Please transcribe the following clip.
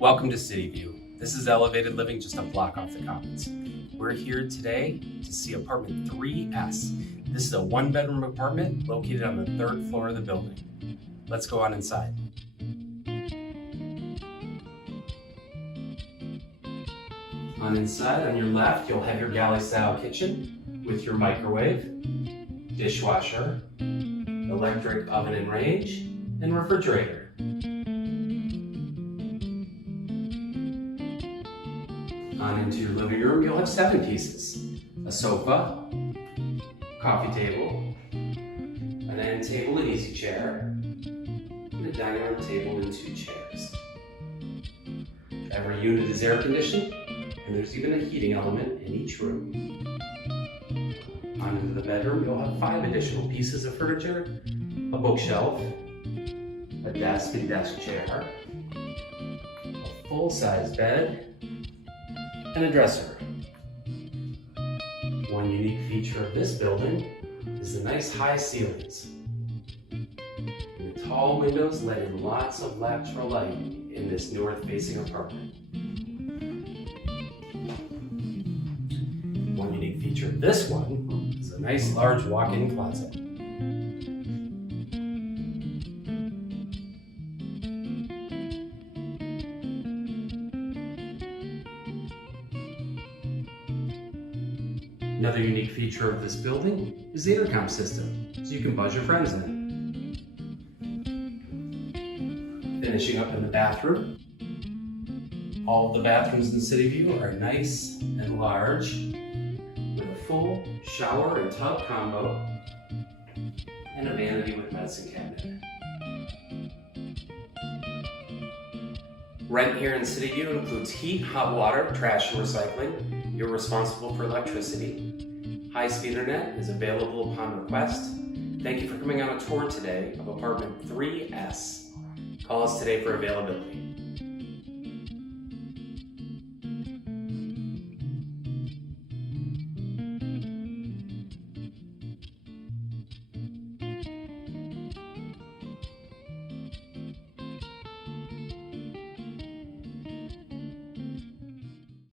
Welcome to Cityview. This is elevated living just a block off the Commons. We're here today to see apartment 3S. This is a one-bedroom apartment located on the 3rd floor of the building. Let's go on inside. On inside, on your left, you'll have your galley-style kitchen with your microwave, dishwasher, electric oven and range, and refrigerator. On into your living room, you'll have 7 pieces. A sofa, coffee table, an end table and easy chair, and a dining room table and 2 chairs. Every unit is air conditioned, and there's even a heating element in each room. On into the bedroom, you'll have 5 additional pieces of furniture, a bookshelf, a desk and desk chair, a full-size bed, and a dresser. One unique feature of this building is the nice high ceilings. And the tall windows let in lots of natural light in this north-facing apartment. One unique feature of this one is a nice large walk-in closet. Another unique feature of this building is the intercom system, so you can buzz your friends in. Finishing up in the bathroom. All of the bathrooms in Cityview are nice and large, with a full shower and tub combo, and a vanity with medicine cabinet. Rent here in Cityview includes heat, hot water, trash, and recycling. You're responsible for electricity. High-speed internet is available upon request. Thank you for coming on a tour today of apartment 3S. Call us today for availability.